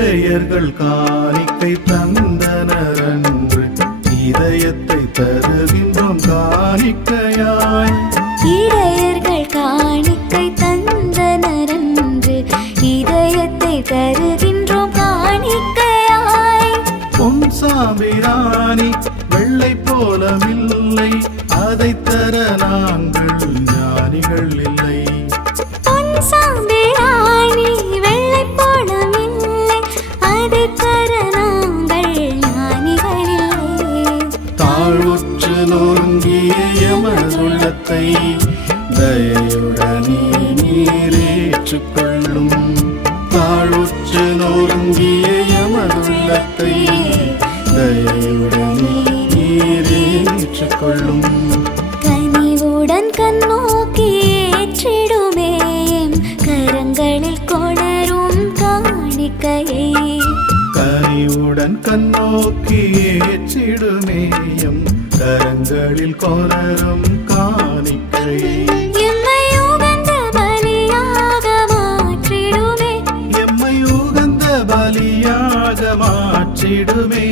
இடையர்கள் காணிக்கை தந்தனரன்று இதயத்தை தருகின்றோம் காணிக்கையாய். இடையர்கள் காணிக்கை தந்தனரன்று இதயத்தை தருகின்றோம் காணிக்கையாய். பொன் சாம்பிராணி வெள்ளை போலமில்லை, அதை தர நாங்கள் ஞானிகள் இல்லை. பொன் சாம்பிராணி வெள்ளை போலமில்லை, அதை தர நாங்கள் ஞானிகள் இல்லை. தாழ்வுற்று நொறுங்கிய எமதுள்ளத்தை தயையுடனே நீரேற்றுக்கொள்ளும். தாழ்வுற்று நொறுங்கிய எமதுள்ளத்தை தயையுடனே நீரேற்றுக்கொள்ளும். கனிவுடன் கண்ணோக்கி ஏற்றிடுமே கரங்களில் கொணரும் காணிக்கையை. கனிவுடன் கண்ணோக்கி ஏற்றிடுமேயம் கரங்களில் கொணரும் காணிக்கையை. எம்மை உகந்த பலியாக மாற்றிடுமே, எம்மை உகந்த பலியாக மாற்றிடுமே.